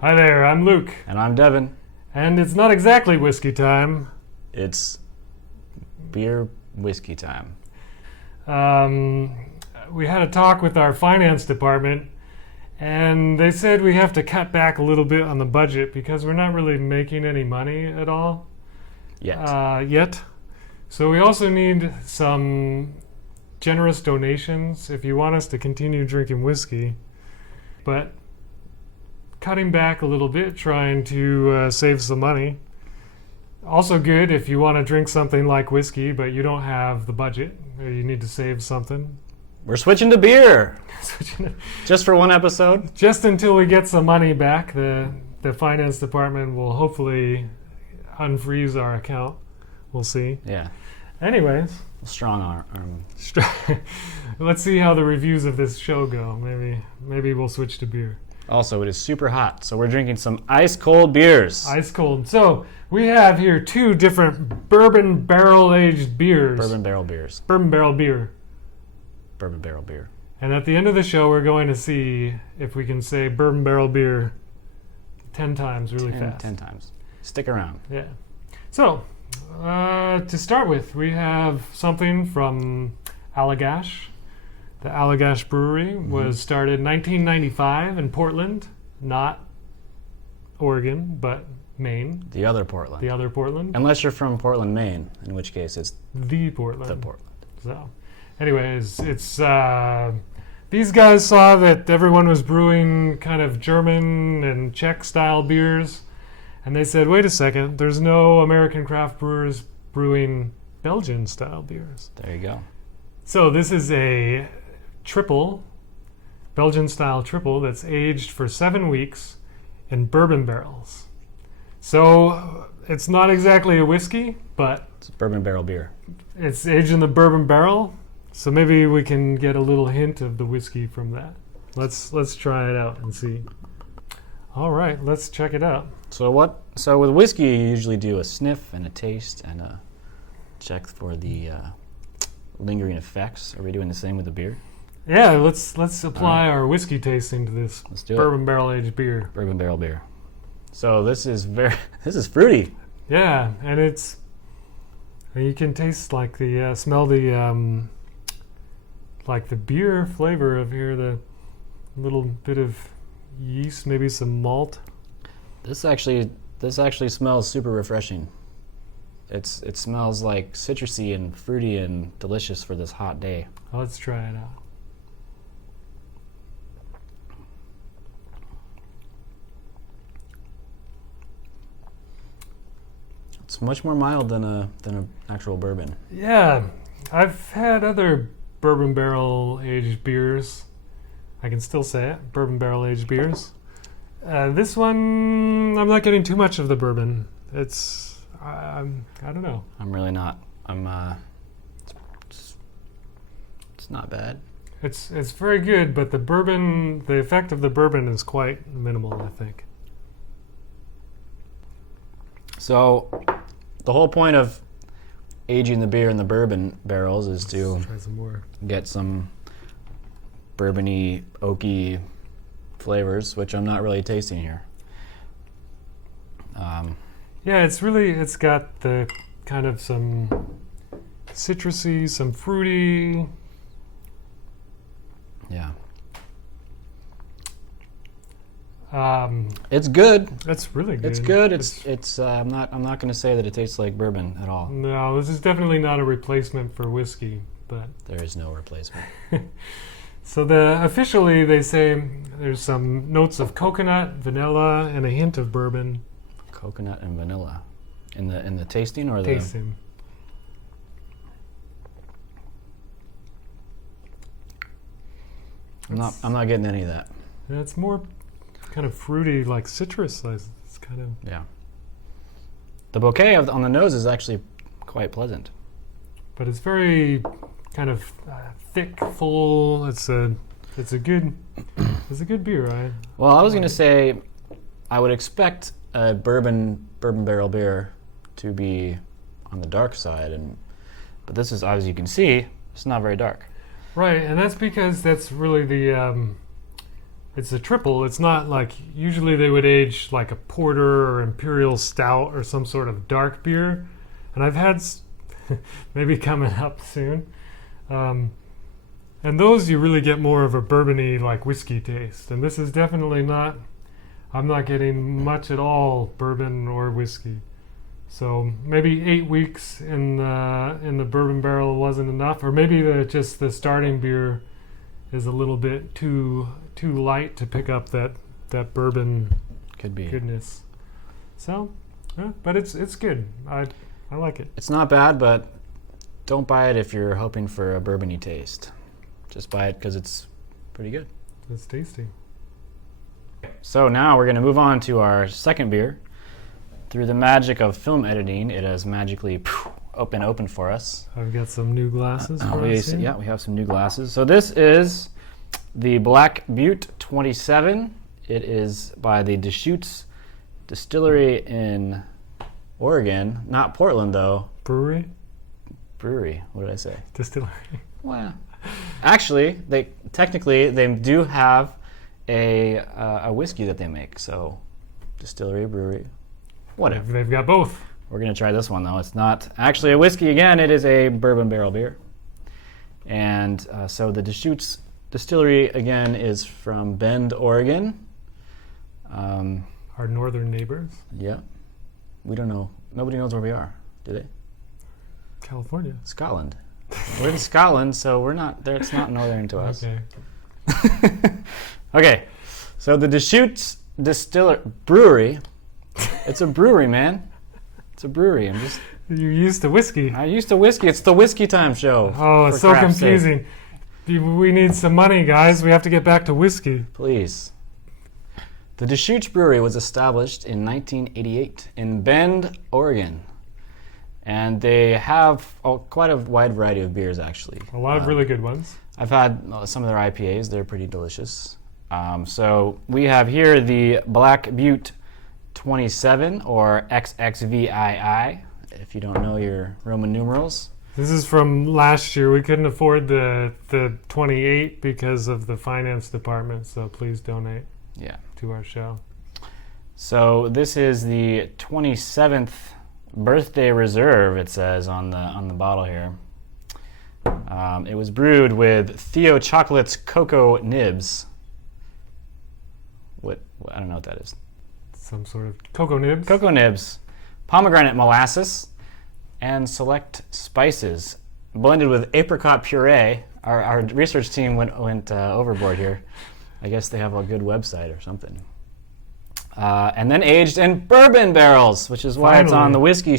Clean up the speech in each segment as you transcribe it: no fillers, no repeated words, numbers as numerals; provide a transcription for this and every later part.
Hi there, I'm Luke. And I'm Devin. And it's not exactly whiskey time. It's beer whiskey time. We had a talk with our finance department, and they said we have to cut back a little bit on the budget because we're not really making any money at all. Yet. So we also need some generous donations if you want us to continue drinking whiskey. But cutting back a little bit, trying to save some money. Also good if you want to drink something like whiskey, but you don't have the budget, or you need to save something. We're switching to beer. Just for one episode? Just until we get some money back. The finance department will hopefully unfreeze our account. We'll see. Yeah. Anyways. Strong arm. Let's see how the reviews of this show go. Maybe we'll switch to beer. Also, it is super hot, so we're drinking some ice-cold beers. Ice cold. So, we have here two different Bourbon Barrel Aged beers. Bourbon Barrel beers. Bourbon Barrel beer. Bourbon Barrel beer. And at the end of the show, we're going to see if we can say Bourbon Barrel beer 10 times really fast. 10 times. Stick around. Yeah. So, to start with, we have something from Allagash. The Allagash Brewery was started in 1995 in Portland, not Oregon, but Maine. The other Portland. The other Portland. Unless you're from Portland, Maine, in which case it's the Portland. The Portland. So, anyways, it's these guys saw that everyone was brewing kind of German and Czech style beers, and they said, wait a second, there's no American craft brewers brewing Belgian style beers. There you go. So this is a triple, Belgian style triple that's aged for 7 weeks in bourbon barrels. So it's not exactly a whiskey, but it's a bourbon barrel beer. It's aged in the bourbon barrel, so maybe we can get a little hint of the whiskey from that. Let's try it out and see. All right, let's check it out. So with whiskey, you usually do a sniff and a taste and a check for the lingering effects. Are we doing the same with the beer? Yeah, let's apply our whiskey tasting to this bourbon barrel aged beer. Bourbon barrel beer. So this is fruity. Yeah, and you can taste like the smell the like the beer flavor of here, the little bit of yeast, maybe some malt. This actually smells super refreshing. It smells like citrusy and fruity and delicious for this hot day. Let's try it out. It's much more mild than an actual bourbon. Yeah, I've had other bourbon barrel aged beers. I can still say it, bourbon barrel aged beers. This one, I'm not getting too much of the bourbon. I don't know. I'm really not. It's not bad. It's very good, but the effect of the bourbon is quite minimal, I think. So, the whole point of aging the beer in the bourbon barrels is to get some bourbony, oaky flavors, which I'm not really tasting here. Yeah, it's got the kind of some citrusy, some fruity. Yeah. It's good. It's really good. It's good. It's. I'm not going to say that it tastes like bourbon at all. No, this is definitely not a replacement for whiskey, but there is no replacement. So officially they say there's some notes of coconut, vanilla, and a hint of bourbon. Coconut and vanilla, in the tasting or the tasting. I'm not getting any of that. Yeah, it's more kind of fruity, like citrus. It's kind of yeah. The bouquet on the nose is actually quite pleasant, but it's very kind of thick, full. It's a good beer, right? Well, I was going to say I would expect a bourbon barrel beer to be on the dark side, but this is, as you can see, it's not very dark. Right, and that's because that's really the it's a triple. It's not like, usually they would age like a porter or imperial stout or some sort of dark beer. And I've had maybe coming up soon. And those you really get more of a bourbony like whiskey taste. And this is definitely not, I'm not getting much at all bourbon or whiskey. So maybe 8 weeks in the bourbon barrel wasn't enough, or maybe just the starting beer is a little bit too light to pick up that bourbon Could be goodness. So, yeah, but it's good. I like it. It's not bad, but don't buy it if you're hoping for a bourbony taste. Just buy it because it's pretty good. It's tasty. So now we're going to move on to our second beer. Through the magic of film editing, it has magically open for us. I've got some new glasses for us. Yeah, we have some new glasses. So this is the Black Butte XXVII. It is by the Deschutes Distillery in Oregon. Not Portland, though. Brewery? What did I say? Distillery. Well, actually, they do have a whiskey that they make. So, distillery, brewery, whatever. They've got both. We're going to try this one, though. It's not actually a whiskey. Again, it is a bourbon barrel beer. And so the Deschutes Distillery, again, is from Bend, Oregon. Our northern neighbors. Yeah. We don't know. Nobody knows where we are, do they? California. Scotland. We're in Scotland, so we're not there. It's not northern to us. Okay. Okay. So the Deschutes Brewery. It's a brewery, man. It's a brewery. You're used to whiskey. I used to whiskey. It's the Whisky Time Show. Oh, it's so confusing. We need some money, guys. We have to get back to whiskey. Please. The Deschutes Brewery was established in 1988 in Bend, Oregon. And they have quite a wide variety of beers, actually. A lot of really good ones. I've had some of their IPAs. They're pretty delicious. So we have here the Black Butte XXVII, or XXVII, if you don't know your Roman numerals. This is from last year. We couldn't afford the 28 because of the finance department, so please donate to our show. So this is the 27th birthday reserve, it says on the bottle here. It was brewed with Theo Chocolate's cocoa nibs. I don't know what that is. Some sort of cocoa nibs. Cocoa nibs, pomegranate molasses, and select spices, blended with apricot puree. Our research team went overboard here. I guess they have a good website or something. And then aged in bourbon barrels, which is why it's on the Whisky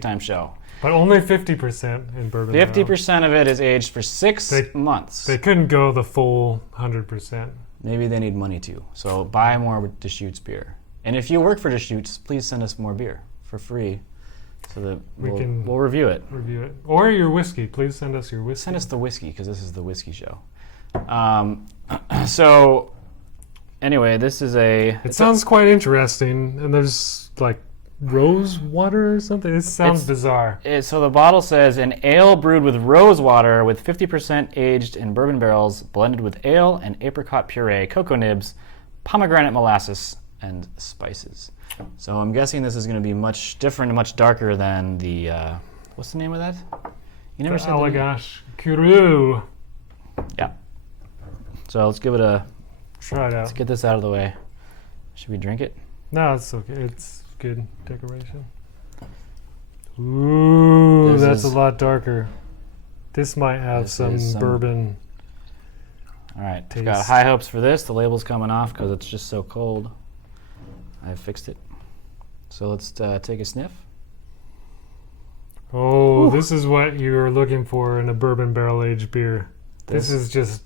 Time Show. But only 50% in bourbon 50% of it is aged for 6 months. They couldn't go the full 100%. Maybe they need money too. So buy more Deschutes beer. And if you work for Deschutes, please send us more beer for free so that we'll review it. Or your whiskey. Please send us your whiskey. Send us the whiskey, because this is the Whiskey Show. So anyway, this is It sounds quite interesting, and there's like rose water or something. It sounds bizarre. So the bottle says, an ale brewed with rose water with 50% aged in bourbon barrels, blended with ale and apricot puree, cocoa nibs, pomegranate molasses, and spices. So I'm guessing this is going to be much different and much darker than the, what's the name of that? You never said Allagash Curieux. Yeah. So let's give it a try it out. Let's get this out of the way. Should we drink it? No, it's okay. It's good decoration. Ooh, that's a lot darker. This might have some bourbon. All right, I've got high hopes for this. The label's coming off because it's just so cold. I've fixed it. So let's take a sniff. Oh, ooh. This is what you're looking for in a bourbon barrel aged beer. This is just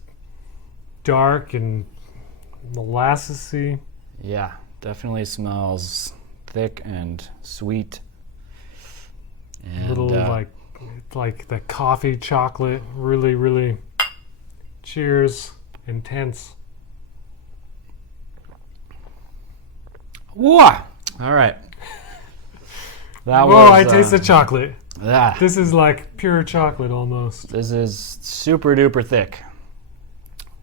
dark and molassesy. Yeah, definitely smells thick and sweet. And little like the coffee chocolate, really, really. Cheers, intense. Whoa! All right. I taste the chocolate. Yeah. This is like pure chocolate almost. This is super duper thick.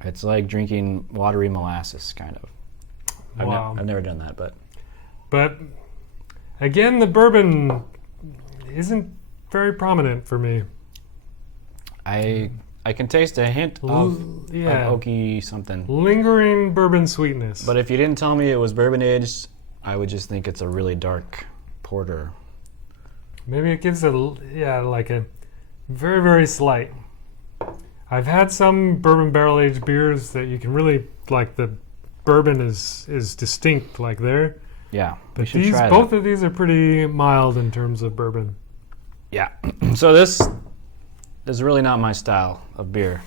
It's like drinking watery molasses, kind of. Wow. I've never done that, but again, the bourbon isn't very prominent for me. I can taste a hint of oaky something. Lingering bourbon sweetness. But if you didn't tell me it was bourbon aged, I would just think it's a really dark porter. Maybe it gives like a very, very slight. I've had some bourbon barrel aged beers that you can really, like, the bourbon is distinct, like there. Yeah, but both of these are pretty mild in terms of bourbon. Yeah. So this is really not my style of beer.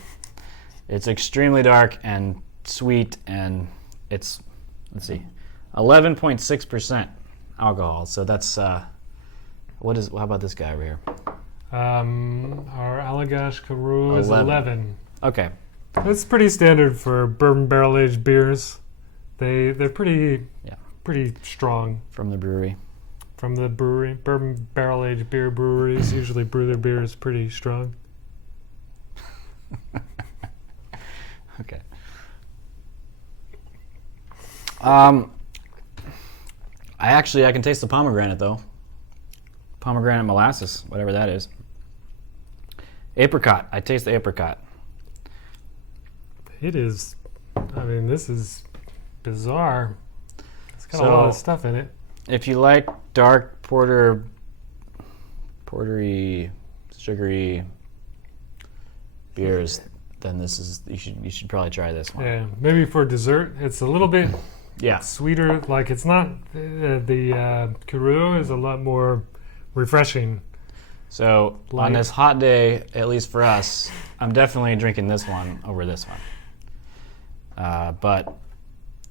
It's extremely dark and sweet, and it's, let's see, 11.6% alcohol. So that's how about this guy over here? Our Allagash Curieux is 11. Okay. That's pretty standard for bourbon barrel aged beers. They're pretty strong. From the brewery. From the brewery. Bourbon barrel aged beer breweries usually brew their beers pretty strong. Okay. I can taste the pomegranate though. Pomegranate molasses, whatever that is. Apricot. I taste the apricot. It is. I mean, this is bizarre. It's got a lot of stuff in it. If you like dark portery, sugary beers, then this is you should probably try this one. Yeah, maybe for dessert. It's a little bit sweeter. Like, it's not the Curieux is a lot more refreshing. So on this hot day, at least for us, I'm definitely drinking this one over this one. But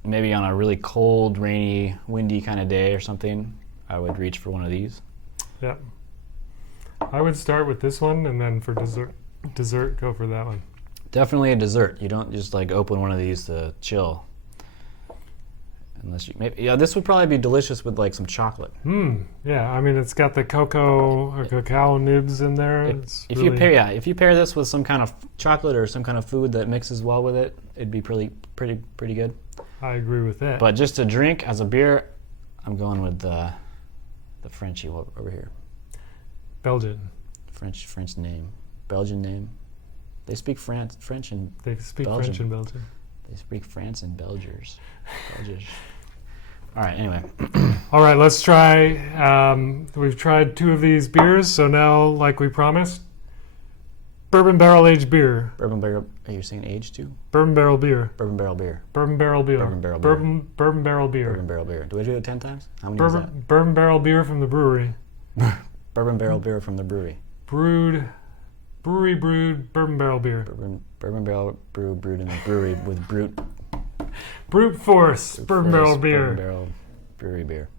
maybe on a really cold, rainy, windy kind of day or something, I would reach for one of these. Yeah. I would start with this one, and then for dessert, go for that one. Definitely a dessert. You don't just like open one of these to chill. Unless you this would probably be delicious with like some chocolate. Yeah, I mean, it's got the cocoa or cacao nibs in there. If you pair this with some kind of chocolate or some kind of food that mixes well with it, it'd be pretty good. I agree with that. But just to drink as a beer, I'm going with the Frenchie over here. Belgian. French name. Belgian name. They speak French in They speak Belgium. French in Belgium. They speak France and Belgiers. All right, anyway. All right, let's try. We've tried 2 of these beers, so now, like we promised, bourbon barrel aged beer. Bourbon barrel. Are you saying aged too? Bourbon barrel beer. Bourbon barrel beer. Bourbon barrel beer. Bourbon barrel beer. Bourbon barrel beer. Bourbon barrel beer. Do I do it 10 times? How many is that? Bourbon barrel beer from the brewery. Bourbon barrel beer from the brewery. Brewery brewed bourbon barrel beer. Bourbon barrel brewed in the brewery with brute Force bourbon barrel beer. Bourbon barrel brewery beer.